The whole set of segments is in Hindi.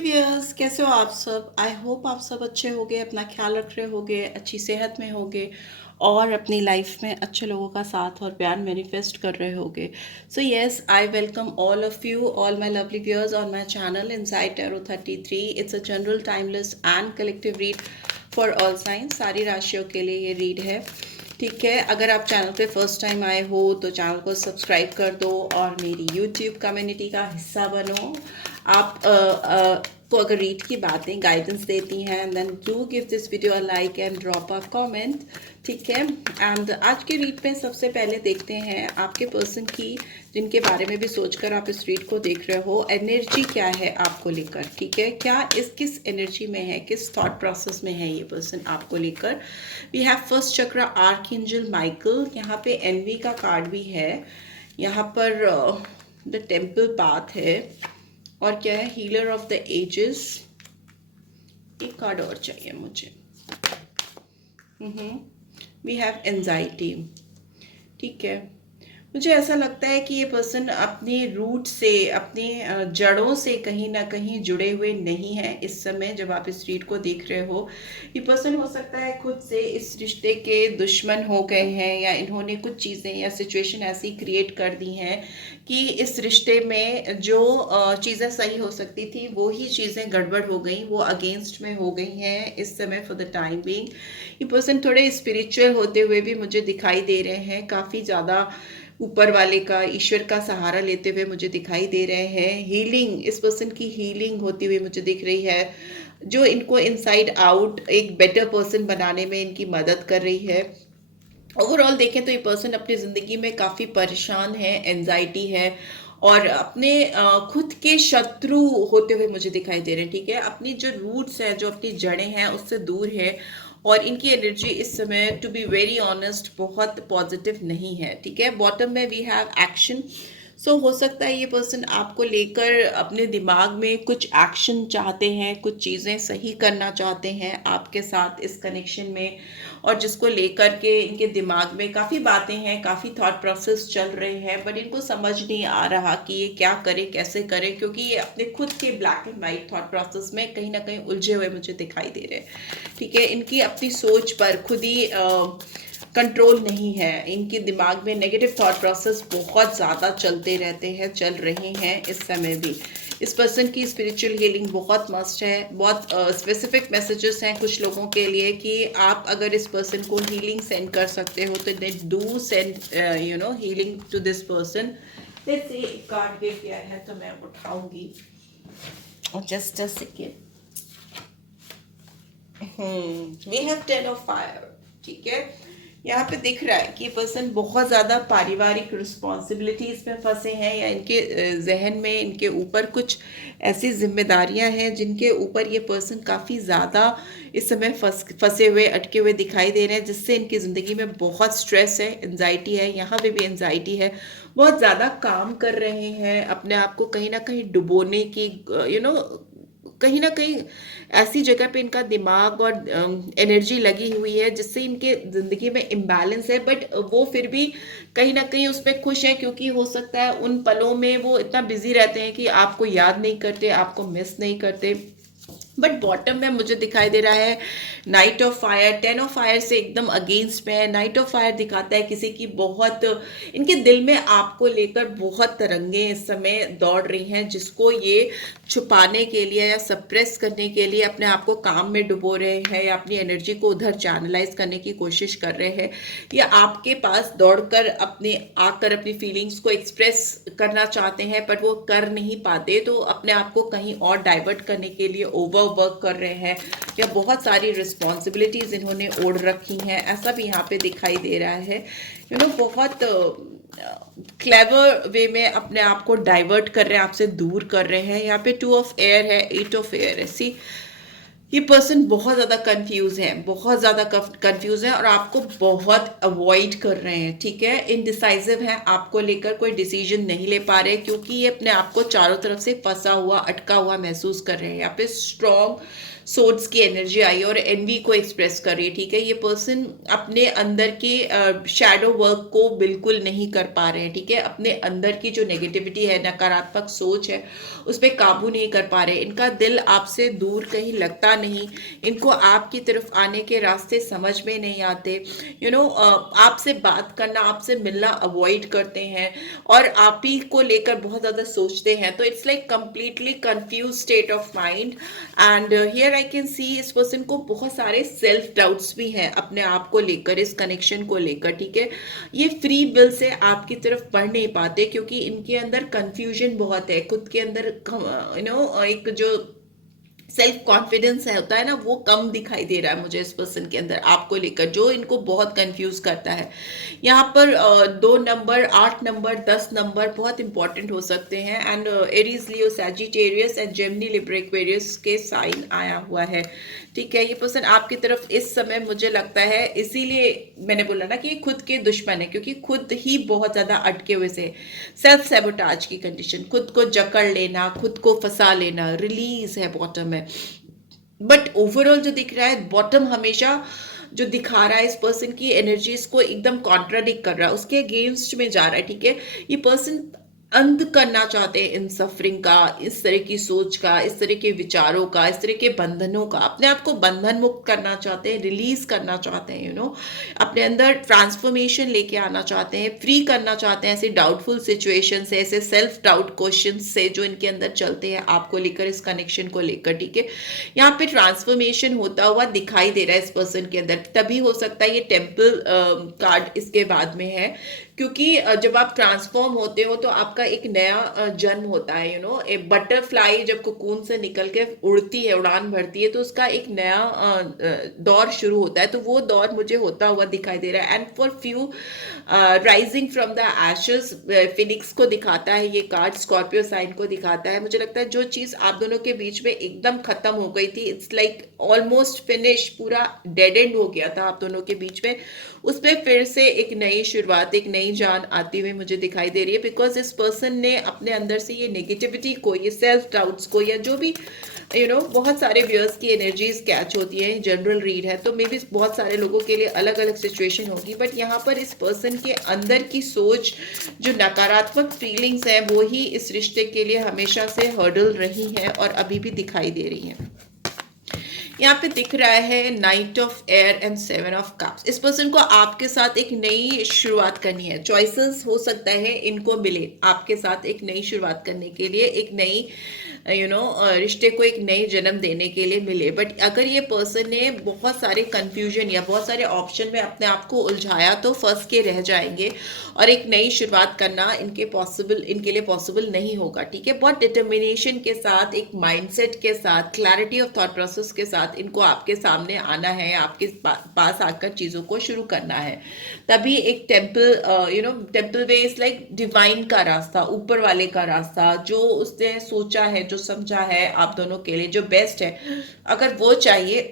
व्यूअर्स, कैसे हो आप सब। आई होप आप सब अच्छे होगे, अपना ख्याल रख रहे होगे, अच्छी सेहत में होगे और अपनी लाइफ में अच्छे लोगों का साथ और प्यार मैनिफेस्ट कर रहे होगे। So yes, I welcome all of you, all my lovely viewers on my channel inside tarot 33। It's a general timeless and collective read for all science. सारी राशियों के लिए ये रीड है। ठीक है, अगर आप चैनल पे फर्स्ट टाइम आए हो तो चैनल को सब्सक्राइब कर दो और मेरी यूट्यूब कम्युनिटी का हिस्सा बनो। आप को अगर रीड की बातें गाइडेंस देती हैं then do give this video a like and drop a comment. ठीक है, एंड आज के रीड पे सबसे पहले देखते हैं आपके पर्सन की, जिनके बारे में भी सोचकर आप इस रीड को देख रहे हो, एनर्जी क्या है आपको लेकर। ठीक है, क्या इस किस एनर्जी में है, किस थॉट प्रोसेस में है ये पर्सन आपको लेकर। वी हैव फर्स्ट चक्र आर्कएंजल माइकल, यहाँ पे एनवी का कार्ड भी है, यहाँ पर द टेम्पल पाथ है, और क्या है, हीलर ऑफ द एजेस। एक कार्ड और चाहिए मुझे। We have anxiety. ठीक है, मुझे ऐसा लगता है कि ये पर्सन अपने रूट से, अपने जड़ों से कहीं ना कहीं जुड़े हुए नहीं है इस समय जब आप इस रीड को देख रहे हो। ये पर्सन हो सकता है खुद से इस रिश्ते के दुश्मन हो गए हैं, या इन्होंने कुछ चीज़ें या सिचुएशन ऐसी क्रिएट कर दी हैं कि इस रिश्ते में जो चीज़ें सही हो सकती थी वो ही चीज़ें गड़बड़ हो गई, वो अगेंस्ट में हो गई हैं इस समय फॉर द टाइम बीइंग। ये पर्सन थोड़े स्पिरिचुअल होते हुए भी मुझे दिखाई दे रहे हैं, काफ़ी ज़्यादा ऊपर वाले का, ईश्वर का सहारा लेते हुए मुझे दिखाई दे रहे हैं। हीलिंग, इस पर्सन की हीलिंग होती हुई मुझे दिख रही है, जो इनको इनसाइड आउट एक बेटर पर्सन बनाने में इनकी मदद कर रही है। ओवरऑल देखें तो ये पर्सन अपनी ज़िंदगी में काफ़ी परेशान है, एंजाइटी है, और अपने खुद के शत्रु होते हुए मुझे दिखाई दे रहे हैं। ठीक है, अपनी जो रूट्स हैं, जो अपनी जड़ें हैं, उससे दूर है, और इनकी एनर्जी इस समय टू बी वेरी ऑनेस्ट बहुत पॉजिटिव नहीं है। ठीक है, बॉटम में वी हैव एक्शन। सो हो सकता है ये पर्सन आपको लेकर अपने दिमाग में कुछ एक्शन चाहते हैं, कुछ चीज़ें सही करना चाहते हैं आपके साथ इस कनेक्शन में, और जिसको लेकर के इनके दिमाग में काफ़ी बातें हैं, काफ़ी थॉट प्रोसेस चल रहे हैं, बट इनको समझ नहीं आ रहा कि ये क्या करें, कैसे करें, क्योंकि ये अपने खुद के black and white thought process में कहीं ना कहीं उलझे हुए मुझे दिखाई दे रहे हैं। ठीक है, इनकी अपनी सोच पर खुद ही कंट्रोल नहीं है, इनके दिमाग में नेगेटिव थॉट प्रोसेस बहुत ज़्यादा चलते रहते हैं, चल रहे हैं इस समय भी। इस पर्सन की स्पिरिचुअल हीलिंग बहुत मस्ट है। बहुत स्पेसिफिक मैसेजेस हैं कुछ लोगों के लिए कि आप अगर इस पर्सन को हीलिंग सेंड कर सकते हो तो they do send healing to this person. जैसे कार्ड गिव गया है तो मैं उठाऊंगी, just a second. We have 10 of fire. ठीक है, यहाँ पे दिख रहा है कि ये पर्सन बहुत ज़्यादा पारिवारिक रिस्पॉन्सिबिलिटीज़ में फंसे हैं, या इनके जहन में इनके ऊपर कुछ ऐसी जिम्मेदारियां हैं जिनके ऊपर ये पर्सन काफ़ी ज़्यादा इस समय फंसे हुए, अटके हुए दिखाई दे रहे हैं, जिससे इनकी ज़िंदगी में बहुत स्ट्रेस है, एंजाइटी है। यहाँ पे भी एंजाइटी है, बहुत ज़्यादा काम कर रहे हैं अपने आप को कहीं ना कहीं डुबोने की, कहीं ना कहीं ऐसी जगह पे इनका दिमाग और एनर्जी लगी हुई है जिससे इनके ज़िंदगी में इम्बैलेंस है, बट वो फिर भी कहीं ना कहीं उसमें खुश है, क्योंकि हो सकता है उन पलों में वो इतना बिजी रहते हैं कि आपको याद नहीं करते, आपको मिस नहीं करते। बट बॉटम में मुझे दिखाई दे रहा है night of fire. 10 of fire से एकदम अगेंस्ट में है। नाइट ऑफ फायर दिखाता है किसी की बहुत, इनके दिल में आपको लेकर बहुत तरंगे इस समय दौड़ रही हैं, जिसको ये छुपाने के लिए या सप्रेस करने के लिए अपने आप को काम में डुबो रहे हैं, या अपनी एनर्जी को उधर चैनलाइज करने की कोशिश कर रहे हैं, या आपके पास दौड़कर अपने आकर अपनी फीलिंग्स को एक्सप्रेस करना चाहते हैं पर वो कर नहीं पाते, तो अपने आप को कहीं और डाइवर्ट करने के लिए ओवर वर्क कर रहे हैं, या बहुत सारी रिस्पॉन्सिबिलिटीज इन्होंने ओढ़ रखी हैं, ऐसा भी यहाँ पे दिखाई दे रहा है। बहुत क्लेवर वे में अपने आप को डाइवर्ट कर रहे हैं, आपसे दूर कर रहे हैं। यहाँ पे 2 ऑफ एयर है, 8 ऑफ एयर है। सी, ये पर्सन बहुत ज़्यादा कंफ्यूज है, बहुत ज़्यादा कंफ्यूज है और आपको बहुत अवॉइड कर रहे हैं, ठीक है। इनडिसाइसिव है, आपको लेकर कोई डिसीजन नहीं ले पा रहे क्योंकि ये अपने आप को चारों तरफ से फंसा हुआ, अटका हुआ महसूस कर रहे हैं। यहाँ पे स्ट्रॉन्ग सोर्ड्स की एनर्जी आई और एनवी को एक्सप्रेस कर रही है, ठीक है। ये पर्सन अपने अंदर के शैडो वर्क को बिल्कुल नहीं कर पा रहे हैं, ठीक है। अपने अंदर की जो नेगेटिविटी है, नकारात्मक सोच है, उस पर काबू नहीं कर पा रहे। इनका दिल आपसे दूर कहीं लगता नहीं, इनको आपकी तरफ आने के रास्ते समझ में नहीं आते। आपसे बात करना, आपसे मिलना अवॉइड करते हैं और आप ही को लेकर बहुत ज़्यादा सोचते हैं। तो it's like completely confuse state of mind. And here I can see इस पर्सन को बहुत सारे सेल्फ डाउट्स भी हैं अपने आप को लेकर, इस कनेक्शन को लेकर, ठीक है। ये फ्री विल से आपकी तरफ बढ़ नहीं पाते क्योंकि इनके अंदर कंफ्यूजन बहुत है, खुद के अंदर एक जो सेल्फ कॉन्फिडेंस है होता है ना, वो कम दिखाई दे रहा है मुझे इस पर्सन के अंदर आपको लेकर, जो इनको बहुत कंफ्यूज करता है। यहाँ पर 2 नंबर, 8 नंबर, 10 नंबर बहुत इंपॉर्टेंट हो सकते हैं। And Aries, Leo, Sagittarius and Gemini, Libra, Aquarius के साइन आया हुआ है, ठीक है। ये पर्सन आपकी तरफ इस समय मुझे लगता है, इसीलिए मैंने बोला ना कि ये खुद के दुश्मन है क्योंकि खुद ही बहुत ज्यादा अटके हुए से, सेल्फ सेबोटाज की कंडीशन, खुद को जकड़ लेना, खुद को फंसा लेना, रिलीज है बॉटम में। बट ओवरऑल जो दिख रहा है, बॉटम हमेशा जो दिखा रहा है इस पर्सन की एनर्जीज को एकदम कॉन्ट्राडिक्ट कर रहा है, उसके अगेंस्ट में जा रहा है, ठीक है। ये पर्सन अंत करना चाहते हैं इन सफरिंग का, इस तरह की सोच का, इस तरह के विचारों का, इस तरह के बंधनों का, अपने आप को बंधन मुक्त करना चाहते हैं, रिलीज करना चाहते हैं, अपने अंदर ट्रांसफॉर्मेशन लेके आना चाहते हैं, फ्री करना चाहते हैं ऐसे डाउटफुल सिचुएशन से, ऐसे सेल्फ डाउट क्वेश्चन से जो इनके अंदर चलते हैं आपको लेकर, इस कनेक्शन को लेकर, ठीक है। यहाँ पे ट्रांसफॉर्मेशन होता हुआ दिखाई दे रहा है इस पर्सन के अंदर, तभी हो सकता है ये टेम्पल कार्ड इसके बाद में है क्योंकि जब आप ट्रांसफॉर्म होते हो तो आपका एक नया जन्म होता है। एक बटरफ्लाई जब कोकून से निकल के उड़ती है, उड़ान भरती है, तो उसका एक नया दौर शुरू होता है। तो वो दौर मुझे होता हुआ दिखाई दे रहा है। And for few, rising from the ashes, Phoenix को दिखाता है ये कार्ड, स्कॉर्पियो साइन को दिखाता है। मुझे लगता है जो चीज आप दोनों के बीच में एकदम खत्म हो गई थी, इट्स लाइक ऑलमोस्ट फिनिश, पूरा डेड एंड हो गया था आप दोनों के बीच में, उस पर फिर से एक नई शुरुआत, एक नई जान आती हुई मुझे दिखाई दे रही है। बिकॉज इस पर्सन ने अपने अंदर से ये नेगेटिविटी को, ये सेल्फ डाउट्स को, या जो भी बहुत सारे व्यूअर्स की एनर्जीज कैच होती है, जनरल रीड है तो मे बी बहुत सारे लोगों के लिए अलग अलग सिचुएशन होगी। बट यहाँ पर इस पर्सन के अंदर की सोच, जो नकारात्मक फीलिंग्स है, वो ही इस रिश्ते के लिए हमेशा से हर्डल रही है और अभी भी दिखाई दे रही है। यहाँ पे दिख रहा है night of air and 7 of cups. इस पर्सन को आपके साथ एक नई शुरुआत करनी है, चॉइसेस हो सकता है इनको मिले आपके साथ एक नई शुरुआत करने के लिए, एक नई रिश्ते को एक नई जन्म देने के लिए मिले। बट अगर ये पर्सन ने बहुत सारे कंफ्यूजन या बहुत सारे ऑप्शन में अपने आप को उलझाया तो फंस के रह जाएंगे और एक नई शुरुआत करना इनके लिए पॉसिबल नहीं होगा, ठीक है। बहुत डिटर्मिनेशन के साथ, एक माइंडसेट के साथ, क्लैरिटी ऑफ थॉट प्रोसेस के साथ इनको आपके सामने आना है, आपके पास आकर चीजों को शुरू करना है। तभी एक temple way is like divine का रास्ता, ऊपर वाले का रास्ता, जो उसने सोचा है, जो समझा है आप दोनों के लिए जो बेस्ट है, अगर वो चाहिए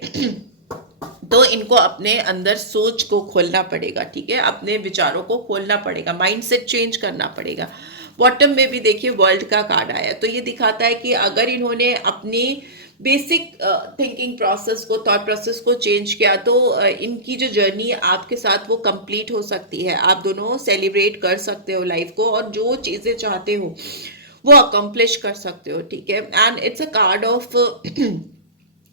तो इनको अपने अंदर सोच को खोलना पड़ेगा, ठीक है। अपने विचारों को खोलना पड़ेगा, माइंडसेट चेंज करना पड़ेगा। बॉटम में भी देखिए वर्ल्ड का कार्ड आया, तो ये दिखाता है कि अगर इन्होंने अपनी बेसिक थिंकिंग प्रोसेस को, थॉट प्रोसेस को चेंज किया तो इनकी जो जर्नी आपके साथ वो कंप्लीट हो सकती है। आप दोनों सेलिब्रेट कर सकते हो लाइफ को और जो चीज़ें चाहते हो वो अकम्प्लिश कर सकते हो, ठीक है। And it's a card of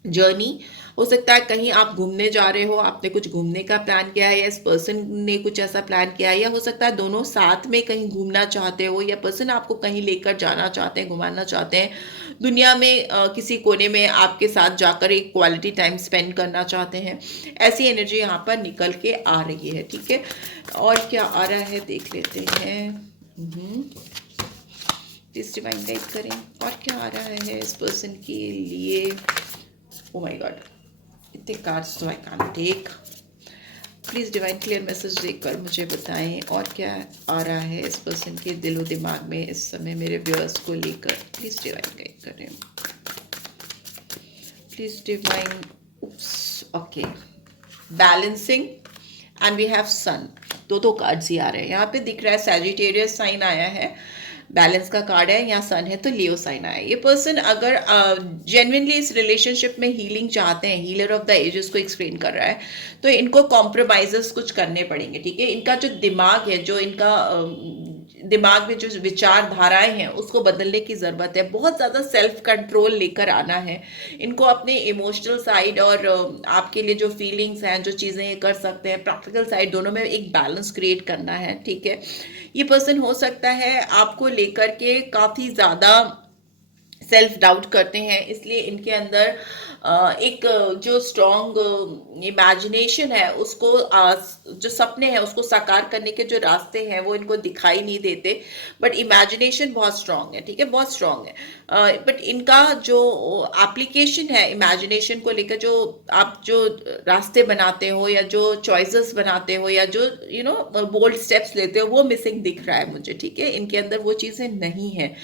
journey. हो सकता है कहीं आप घूमने जा रहे हो, आपने कुछ घूमने का प्लान किया है, या इस पर्सन ने कुछ ऐसा प्लान किया है, या हो सकता है दोनों साथ में कहीं घूमना चाहते हो, या पर्सन आपको कहीं लेकर जाना चाहते हैं, घुमाना चाहते हैं, दुनिया में किसी कोने में आपके साथ जाकर एक क्वालिटी टाइम स्पेंड करना चाहते हैं। ऐसी एनर्जी यहाँ पर निकल के आ रही है, ठीक है। और क्या आ रहा है देख लेते हैं। प्लीज डिवाइन गाइड करें और क्या आ रहा है इस पर्सन के लिए। ओ माय गॉड, इतने कार्ड्स तो I can't take. Please divine clear message देकर मुझे बताएं और क्या आ रहा है इस पर्सन के दिलो दिमाग में इस समय मेरे व्यूअर्स को लेकर। प्लीज डिवाइन गाइड करें, please divine, okay, balancing and we have sun. दो कार्ड्स ही आ रहे हैं यहाँ पे, दिख रहा है सैजिटेरियस साइन आया है, बैलेंस का कार्ड है, यहाँ सन है, तो लियो साइन आया है। ये पर्सन अगर जेन्युइनली इस रिलेशनशिप में हीलिंग चाहते हैं, हीलर ऑफ द एजेस को एक्सप्लेन कर रहा है, तो इनको कॉम्प्रोमाइजेस कुछ करने पड़ेंगे, ठीक है। इनका जो दिमाग है, जो इनका दिमाग में जो विचारधाराएं हैं उसको बदलने की ज़रूरत है। बहुत ज़्यादा सेल्फ कंट्रोल लेकर आना है इनको, अपने इमोशनल साइड और आपके लिए जो फीलिंग्स हैं, जो चीज़ें ये कर सकते हैं, प्रैक्टिकल साइड, दोनों में एक बैलेंस क्रिएट करना है, ठीक है। ये पर्सन हो सकता है आपको लेकर के काफ़ी ज़्यादा सेल्फ डाउट करते हैं, इसलिए इनके अंदर एक जो स्ट्रॉन्ग इमेजिनेशन है उसको, जो सपने हैं उसको साकार करने के जो रास्ते हैं वो इनको दिखाई नहीं देते, बट इमेजिनेशन बहुत स्ट्रांग है, ठीक है, बहुत स्ट्रांग है। बट इनका जो एप्लीकेशन है इमेजिनेशन को लेकर, जो आप जो रास्ते बनाते हो या जो चॉइसेस बनाते हो या जो बोल्ड स्टेप्स लेते हो, वो मिसिंग दिख रहा है मुझे, ठीक है। इनके अंदर वो चीज़ें नहीं है।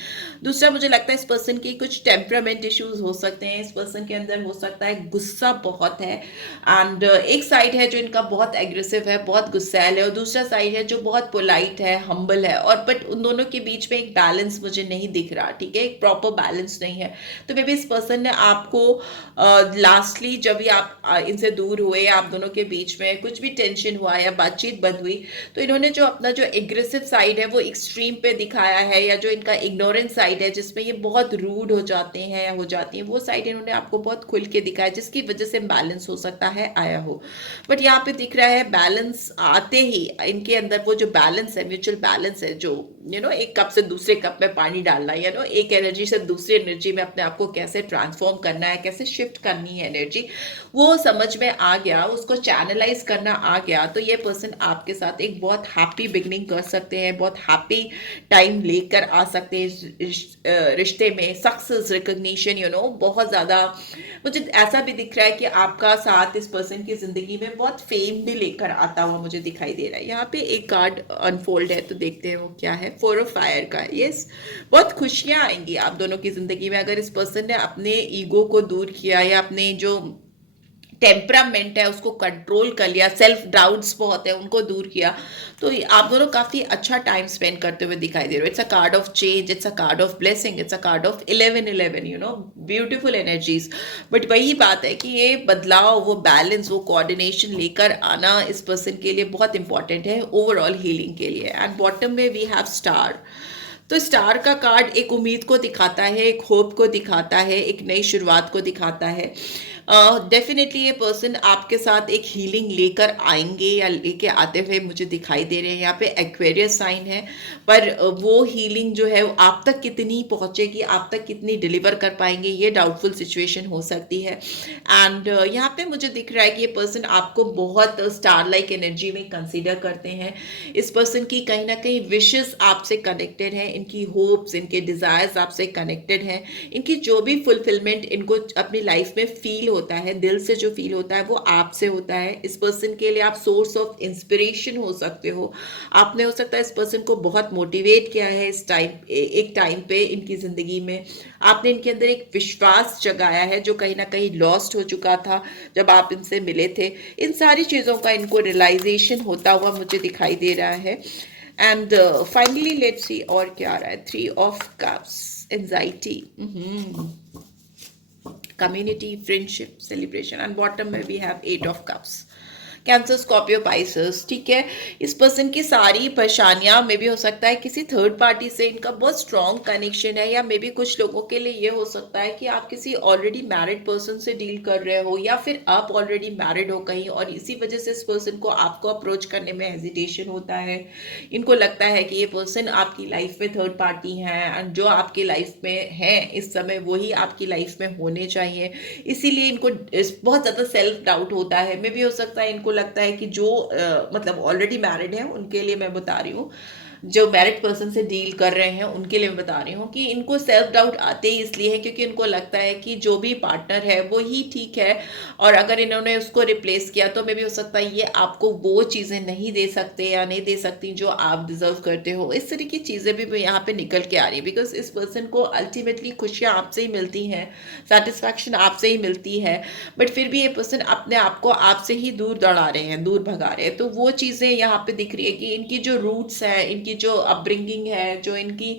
दूसरा, मुझे लगता है इस पर्सन की कुछ टेम्परामेंट इश्यूज हो सकते हैं, इस पर्सन के अंदर हो सकता है गुस्सा बहुत है, एंड एक साइड है जो इनका बहुत एग्रेसिव है, बहुत गुस्सैल है, और दूसरा साइड है जो बहुत पोलाइट है, हम्बल है, और बट उन दोनों के बीच में एक बैलेंस मुझे नहीं दिख रहा, ठीक है, एक प्रॉपर बैलेंस नहीं है। तो मे बी इस पर्सन ने आपको लास्टली जब भी आप इनसे दूर हुए, आप दोनों के बीच में कुछ भी टेंशन हुआ या बातचीत बंद हुई, तो इन्होंने जो अपना जो एग्रेसिव साइड है वो एक्सट्रीम पे दिखाया है, या जो इनका इग्नोरेंस साइड है जिसमें ये बहुत रूड हो जाते हैं या हो जाती हैं, वो साइड इन्होंने आपको बहुत खुल के दिखाया, जिसकी वजह से बैलेंस हो सकता है आया हो। बट यहाँ पे दिख रहा है बैलेंस आते ही इनके अंदर वो जो बैलेंस है, म्यूचुअल बैलेंस है, जो एक कप से दूसरे कप में पानी डालना, एक एनर्जी से दूसरी एनर्जी में अपने आप को कैसे ट्रांसफॉर्म करना है, कैसे शिफ्ट करनी है एनर्जी, वो समझ में आ गया, उसको चैनलाइज करना आ गया, तो ये पर्सन आपके साथ एक बहुत हैप्पी बिगनिंग कर सकते हैं, बहुत हैप्पी टाइम लेकर आ सकते हैं रिश्ते में, सक्सेस, रिकॉग्निशन, बहुत ज़्यादा मुझे ऐसा भी दिख रहा है कि आपका साथ इस पर्सन की ज़िंदगी में बहुत फेम भी लेकर आता हुआ मुझे दिखाई दे रहा है। यहाँ पे एक कार्ड अनफोल्ड है, तो देखते हैं वो क्या है। 4 ऑफ फायर का, यस, बहुत खुशियाँ आएंगी आप दोनों की ज़िंदगी में अगर इस पर्सन ने अपने ईगो को दूर किया या अपने जो टेम्परामेंट है उसको कंट्रोल कर लिया, सेल्फ डाउट्स बहुत है उनको दूर किया, तो आप दोनों काफ़ी अच्छा टाइम स्पेंड करते हुए दिखाई दे रहे हो। It's a card of change, it's a card of blessing, it's a card of 11-11, beautiful energies. But वही बात है कि ये बदलाव, वो बैलेंस, वो कोऑर्डिनेशन लेकर आना इस पर्सन के लिए बहुत इंपॉर्टेंट है ओवरऑल हीलिंग के लिए। एंड बॉटम में वी हैव स्टार। तो स्टार का कार्ड एक उम्मीद को दिखाता है, एक होप को दिखाता है, एक नई शुरुआत को दिखाता है। डेफिनेटली ये पर्सन आपके साथ एक हीलिंग लेकर आएंगे या लेके आते हुए मुझे दिखाई दे रहे हैं। यहाँ पे एक्वेरियस साइन है, पर वो हीलिंग जो है वो आप तक कितनी पहुँचेगी, आप तक कितनी डिलीवर कर पाएंगे, ये डाउटफुल सिचुएशन हो सकती है। एंड यहाँ पे मुझे दिख रहा है कि ये पर्सन आपको बहुत स्टार लाइक एनर्जी में कंसिडर करते हैं। इस पर्सन की कहीं ना कहीं विशेस आपसे कनेक्टेड है, इनकी होप्स, इनके डिज़ायर्स आपसे कनेक्टेड हैं, इनकी जो भी फुलफिलमेंट इनको अपनी लाइफ में फील होता है, दिल से जो फील होता है वो आपसे होता है। इस पर्सन के लिए आप सोर्स ऑफ इंस्पिरेशन हो सकते हो। आपने हो सकता है इस पर्सन को बहुत मोटिवेट किया है इस टाइम, एक टाइम पे इनकी ज़िंदगी में आपने इनके अंदर एक विश्वास जगाया है जो कहीं ना कहीं लॉस्ट हो चुका था जब आप इनसे मिले थे। इन सारी चीज़ों का इनको रियलाइजेशन होता हुआ मुझे दिखाई दे रहा है। एंड फाइनली लेट्स सी और क्या आ रहा है। 3 of cups, anxiety, community, friendship, celebration, and bottom में we have 8 of cups. Cancer, Scorpio, Pisces, ठीक है। इस पर्सन की सारी परेशानियां में भी हो सकता है किसी थर्ड पार्टी से इनका बहुत स्ट्रॉन्ग कनेक्शन है, या मे बी कुछ लोगों के लिए ये हो सकता है कि आप किसी ऑलरेडी मैरिड पर्सन से डील कर रहे हो, या फिर आप ऑलरेडी मैरिड हो कहीं, और इसी वजह से इस पर्सन को आपको अप्रोच करने में हेजिटेशन होता है। इनको लगता है कि ये पर्सन आपकी लाइफ में थर्ड पार्टी है, एंड जो आपकी लाइफ में है इस समय वही आपकी लाइफ में होने चाहिए, इसीलिए इनको बहुत ज़्यादा सेल्फ डाउट होता है। मे भी हो सकता है इनको लगता है कि जो मतलब ऑलरेडी मैरिड है उनके लिए मैं बता रही हूँ, जो मैरिड पर्सन से डील कर रहे हैं उनके लिए मैं बता रही हूँ कि इनको सेल्फ डाउट आते ही इसलिए है क्योंकि इनको लगता है कि जो भी पार्टनर है वो ही ठीक है, और अगर इन्होंने उसको रिप्लेस किया तो मे भी हो सकता है ये आपको वो चीज़ें नहीं दे सकते या नहीं दे सकती जो आप डिजर्व करते हो। इस तरह की चीज़ें भी यहाँ पे निकल के आ रही है, बिकॉज इस पर्सन को अल्टीमेटली खुशियाँ आपसे ही मिलती हैं, सेटिस्फैक्शन आपसे ही मिलती है, बट फिर भी ये पर्सन अपने आप को आपसे ही दूर दौड़ा रहे हैं, दूर भगा रहे हैं। तो वो चीज़ें यहाँ पे दिख रही है कि इनकी जो रूट्स है, इनकी जो अपब्रिंगिंग है, जो इनकी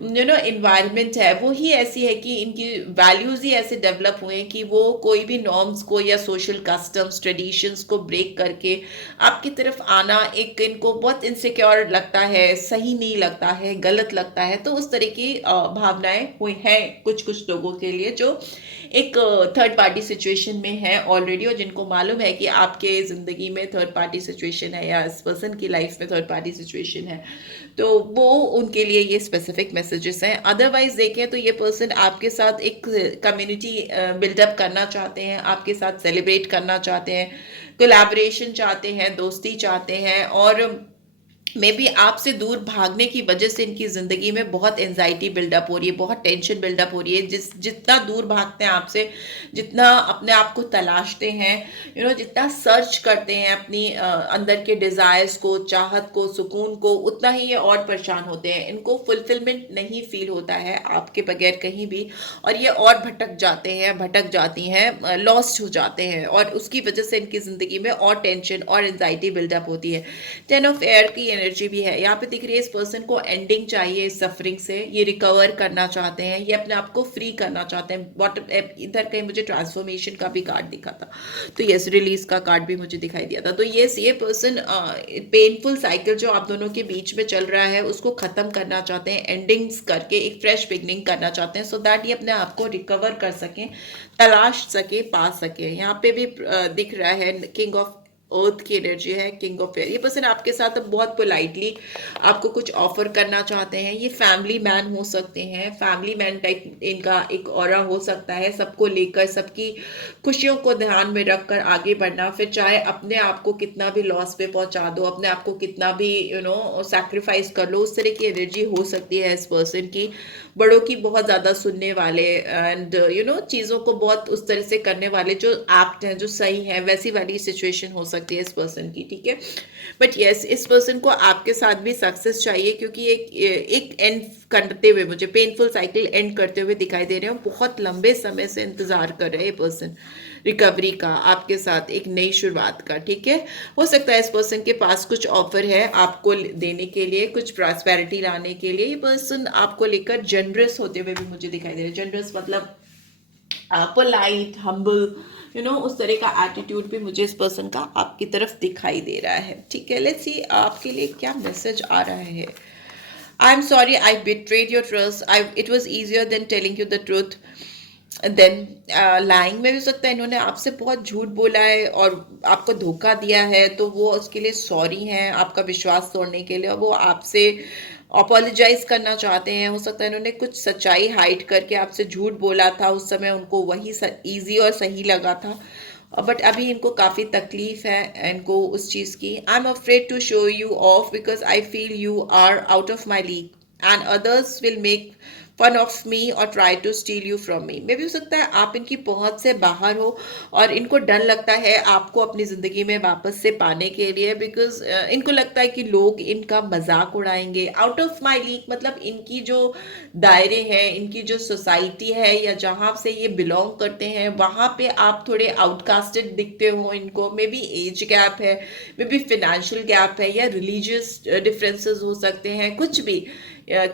इन्वायरमेंट है, वो ही ऐसी है कि इनकी वैल्यूज ही ऐसे डेवलप हुए हैं कि वो कोई भी नॉर्म्स को या सोशल कस्टम्स ट्रेडिशंस को ब्रेक करके आपकी तरफ आना एक इनको बहुत इनसिक्योर लगता है, सही नहीं लगता है, गलत लगता है। तो उस तरह की भावनाएं हुई हैं कुछ कुछ लोगों के लिए जो एक थर्ड पार्टी सिचुएशन में है ऑलरेडी, और जिनको मालूम है कि आपके ज़िंदगी में थर्ड पार्टी सिचुएशन है या इस पर्सन की लाइफ में थर्ड पार्टी सिचुएशन है, तो वो उनके लिए ये स्पेसिफिक मैसेजेस हैं। अदरवाइज देखें तो ये पर्सन आपके साथ एक कम्युनिटी बिल्डअप करना चाहते हैं, आपके साथ सेलिब्रेट करना चाहते हैं, कोलैबोरेशन चाहते हैं, दोस्ती चाहते हैं, और मे बी आपसे दूर भागने की वजह से इनकी जिंदगी में बहुत एंजाइटी बिल्डअप हो रही है, बहुत टेंशन बिल्डअप हो रही है। जितना दूर भागते हैं आपसे, जितना अपने आप को तलाशते हैं, जितना सर्च करते हैं अपनी अंदर के डिजायर्स को, चाहत को, सुकून को, उतना ही ये और परेशान होते हैं। इनको फुलफिलमेंट नहीं फील होता है आपके बगैर कहीं भी, और ये और भटक जाते हैं, भटक जाती हैं, लॉस्ट हो जाते हैं, और उसकी वजह से इनकी जिंदगी में और टेंशन और एंजाइटी बिल्डअप होती है। 10 ऑफ एयर की एनर्जी भी है यहाँ पे दिख रही है। इस पर्सन को एंडिंग चाहिए इस सफरिंग से, ये रिकवर करना चाहते हैं, ये अपने आप को फ्री करना चाहते हैं। बॉटम इधर कहीं मुझे ट्रांसफॉर्मेशन का भी कार्ड दिखा था, तो यस रिलीज का कार्ड भी मुझे दिखाई दिया था। तो यस ये पर्सन पेनफुल साइकिल जो आप दोनों के बीच में चल रहा है उसको खत्म करना चाहते हैं, एंडिंग्स करके एक फ्रेश बिगनिंग करना चाहते हैं, सो दैट ये अपने आप को रिकवर कर सकें, तलाश सके, पा सके। यहाँ पे भी दिख रहा है किंग ऑफ अर्थ की एनर्जी है, किंग ऑफ एयर। ये पर्सन आपके साथ अब बहुत पोलाइटली आपको कुछ ऑफर करना चाहते हैं। ये फैमिली मैन हो सकते हैं, फैमिली मैन टाइप इनका एक ऑरा हो सकता है, सबको लेकर, सबकी खुशियों को ध्यान में रखकर आगे बढ़ना, फिर चाहे अपने आप को कितना भी लॉस पे पहुंचा दो, अपने आप को कितना भी सैक्रिफाइस कर लो, उस तरह की एनर्जी हो सकती है इस पर्सन की। बड़ों की बहुत ज़्यादा सुनने वाले, एंड चीज़ों को बहुत उस तरह से करने वाले जो एप्ट हैं, जो सही है, वैसी वाली सिचुएशन हो सकती है इस पर्सन की, ठीक है। बट यस इस पर्सन को आपके साथ भी सक्सेस चाहिए, क्योंकि एक एंड करते हुए, मुझे पेनफुल साइकिल एंड करते हुए दिखाई दे रहे हो। बहुत लंबे समय से इंतजार कर रहे हैं पर्सन रिकवरी का, आपके साथ एक नई शुरुआत का, ठीक है। हो सकता है इस पर्सन के पास कुछ ऑफर है आपको देने के लिए, कुछ प्रॉस्पेरिटी लाने के लिए। ये पर्सन आपको लेकर जनरस होते हुए भी मुझे दिखाई दे रहा है। जनरस मतलब पोलाइट, हम्बल, उस तरह का एटीट्यूड भी मुझे इस पर्सन का आपकी तरफ दिखाई दे रहा है, ठीक है। लेट्स सी आपके लिए क्या मैसेज आ रहा है। I am sorry I betrayed your trust, I it was easier than telling you the truth than lying में भी हो सकता है इन्होंने आपसे बहुत झूठ बोला है और आपको धोखा दिया है, तो वो उसके लिए सॉरी हैं आपका विश्वास तोड़ने के लिए, और वो आपसे अपोलोजाइज करना चाहते हैं। हो सकता है इन्होंने कुछ सच्चाई हाइड करके आपसे झूठ बोला था, उस समय उनको वही इजी और सही लगा था, बट अभी इनको काफ़ी तकलीफ है इनको उस चीज़ की। I am afraid to show you off because I feel you are out of my league and others will make fun of me और try to steal you from me. मे भी हो सकता है आप इनकी पहुंच से बाहर हो और इनको डर लगता है आपको अपनी ज़िंदगी में वापस से पाने के लिए, बिकॉज इनको लगता है कि लोग इनका मजाक उड़ाएंगे। आउट ऑफ माई लीग मतलब इनकी जो दायरे हैं, इनकी जो सोसाइटी है या जहाँ से ये बिलोंग करते हैं, वहाँ पे आप थोड़े आउटकास्टेड दिखते हो इनको। मे बी एज गैप है, मे बी फिनेंशियल गैप है, या रिलीजियस डिफरेंसेस हो सकते हैं, कुछ भी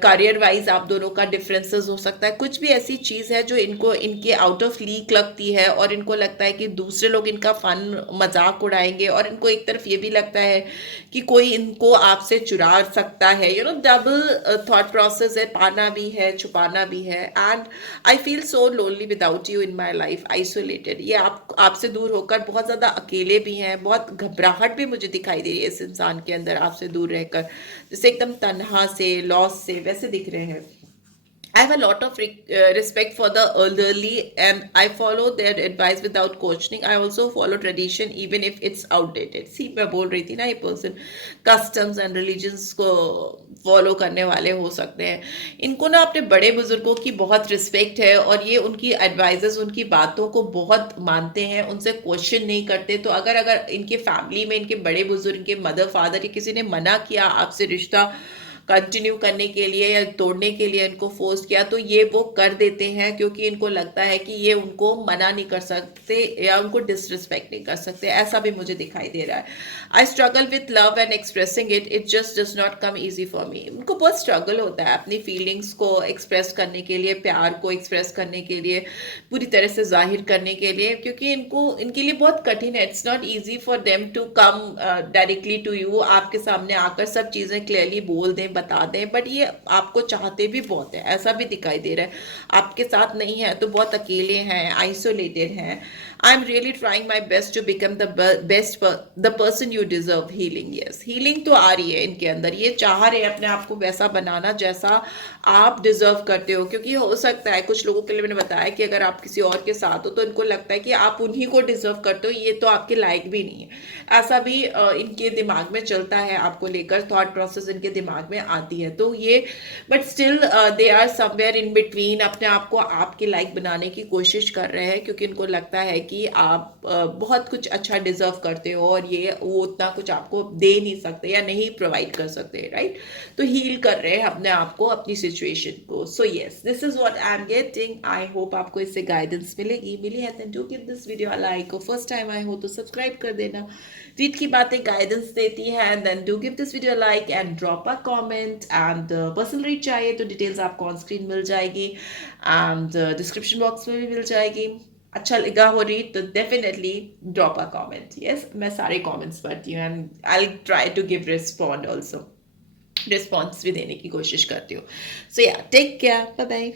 करियर वाइज आप दोनों का डिफरेंसेस हो सकता है। कुछ भी ऐसी चीज़ है जो इनको इनके आउट ऑफ लीग लगती है, और इनको लगता है कि दूसरे लोग इनका फन मजाक उड़ाएंगे, और इनको एक तरफ ये भी लगता है कि कोई इनको आपसे चुरा सकता है। डबल थॉट प्रोसेस है, पाना भी है, छुपाना भी है। And I feel so lonely without you in my life, isolated. ये आपसे दूर होकर बहुत ज़्यादा अकेले भी हैं, बहुत घबराहट भी मुझे दिखाई दे रही है इस इंसान के अंदर आपसे दूर रहकर, जैसे एकदम तन्हा से, लॉस से वैसे दिख रहे हैं। I have a lot of respect for the elderly and I follow their advice without questioning. I also follow tradition even if it's outdated. See, मैं बोल रही थी ना, ये person customs and religions को फॉलो करने वाले हो सकते हैं, इनको ना अपने बड़े बुजुर्गों की बहुत रिस्पेक्ट है और ये उनकी एडवाइजेस, उनकी बातों को बहुत मानते हैं, उनसे क्वेश्चन नहीं करते। तो अगर अगर इनके फैमिली में इनके बड़े बुजुर्ग, इनके मदर फादर या किसी ने मना किया आपसे रिश्ता कंटिन्यू करने के लिए या तोड़ने के लिए इनको फोर्स किया, तो ये वो कर देते हैं क्योंकि इनको लगता है कि ये उनको मना नहीं कर सकते या उनको डिसरिस्पेक्ट नहीं कर सकते। ऐसा भी मुझे दिखाई दे रहा है। I struggle with love and expressing it, it just does not come easy for me. उनको बहुत स्ट्रगल होता है अपनी फीलिंग्स को एक्सप्रेस करने के लिए, प्यार को एक्सप्रेस करने के लिए, पूरी तरह से जाहिर करने के लिए, क्योंकि इनको इनके लिए बहुत कठिन है। It's not easy for them to come directly to you, आपके सामने आकर सब चीज़ें क्लियरली बोल दें, बता दें, बट ये आपको चाहते भी बहुत है, ऐसा भी दिखाई दे रहा है। आपके साथ नहीं है तो बहुत अकेले हैं, आइसोलेटेड हैं। I am really trying my best to become the person you deserve. Healing, yes, healing तो आ रही है इनके अंदर। ये चाह रहे हैं अपने आप को वैसा बनाना जैसा आप डिजर्व करते हो, क्योंकि हो सकता है कुछ लोगों के लिए मैंने बताया कि अगर आप किसी और के साथ हो तो इनको लगता है कि आप उन्हीं को डिजर्व करते हो, ये तो आपके लायक भी नहीं है। ऐसा भी इनके दिमाग में चलता है, आपको लेकर थॉट प्रोसेस इनके दिमाग में आती है। तो ये but still they are somewhere in between, अपने आप को आपके लायक बनाने की कोशिश कर रहे हैं, क्योंकि इनको लगता है कि आप बहुत कुछ अच्छा डिजर्व करते हो और ये वो उतना कुछ आपको दे नहीं सकते या नहीं प्रोवाइड कर सकते, राइट। तो हील कर रहे हैं अपने आप को, अपनी सिचुएशन को। So yes, this is what I am getting. I hope आपको इससे गाइडेंस मिलेगी। मिली है then do give this video a like, और फर्स्ट टाइम आए हो तो सब्सक्राइब कर देना। रीत की बातें गाइडेंस देती हैं, then do give this video like and drop a comment. And personal read चाहिए तो डिटेल्स आपको ऑन स्क्रीन मिल जाएगी एंड डिस्क्रिप्शन बॉक्स में भी मिल जाएगी। अच्छा लगा हो रीड तो definitely drop a comment. Yes, मैं सारे कमेंट्स पढ़ती हूँ and I try to give respond also, response भी देने की कोशिश करती हूँ। सो या, टेक केयर, बाय बाय।